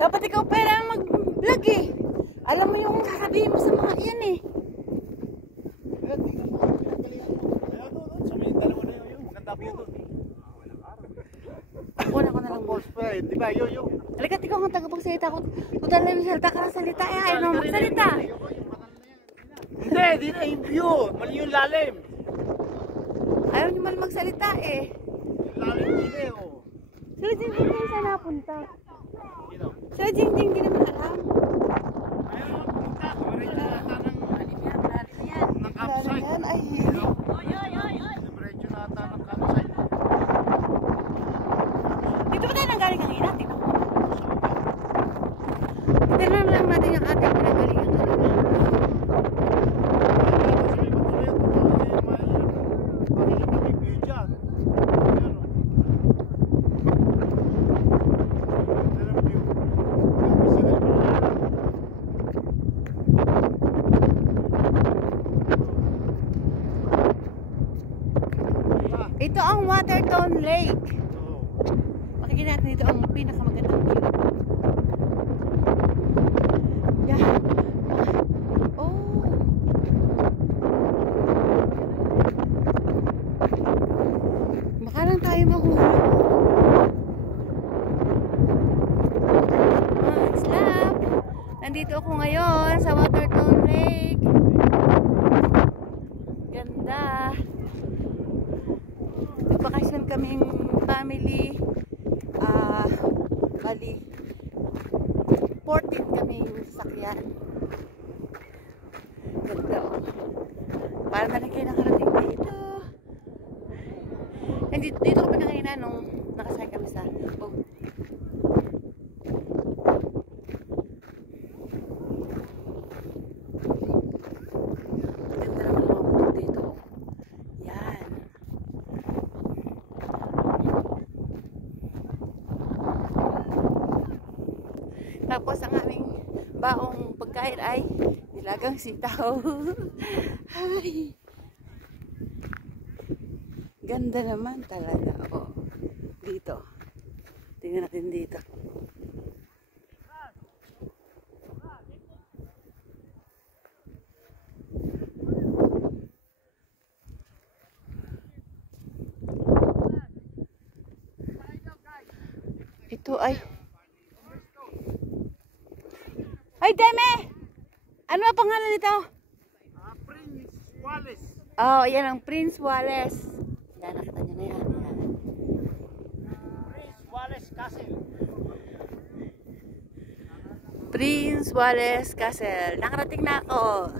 Dapat ikaw pera mag-vlog eh. Alam mo yung sasabihin mo sa mga yan eh. Kuna ko na lang. Di ba, yo. Halika't ikaw ang tagapagsalita. Kung talagang yung salita ka ng salita, eh, ayaw mo magsalita. Hindi, di na yung view. Mali yung lalim. Ayaw nyo man magsalita eh. Yung lalim din eh, oh. Sila Jingjing din saan napunta? Sila Jingjing din naman alam. Ayaw mo pumunta. Diretso nata ng campsite. Yan, ay hili. Diretso nata ng campsite. Dito ba tayo nanggaling ang ina? Tignan lang natin yung ating pinagalingan. Ito ang Waterton Lake. Makikita natin dito ang pinakamagandang view. Yeah. Oh. Baka lang tayo mahulog. Slap. Nandito ako ngayon sa Waterton Lake. Ganda. Nagbakasyon kaming family. Bali 14 kaming sasakyan. Ganda oh. Para na lang kayo nakarating dito. And dito kami nakina nung nakasakay kami sa boat. Ganda naman mga boat dito. Yan. Tapos ang aming baong pagkain ay nilagang sitaw. Ay. Ganda naman talaga. Oh. Dito. Tingnan natin dito. Ito ay Deme! Ano ang pangalan nito? Prince Wallace. Oh, yan ang Prince Wallace. Yan, nakita nyo na yan. Prince Wallace Castle. Prince Wallace Castle. Nakarating na ako.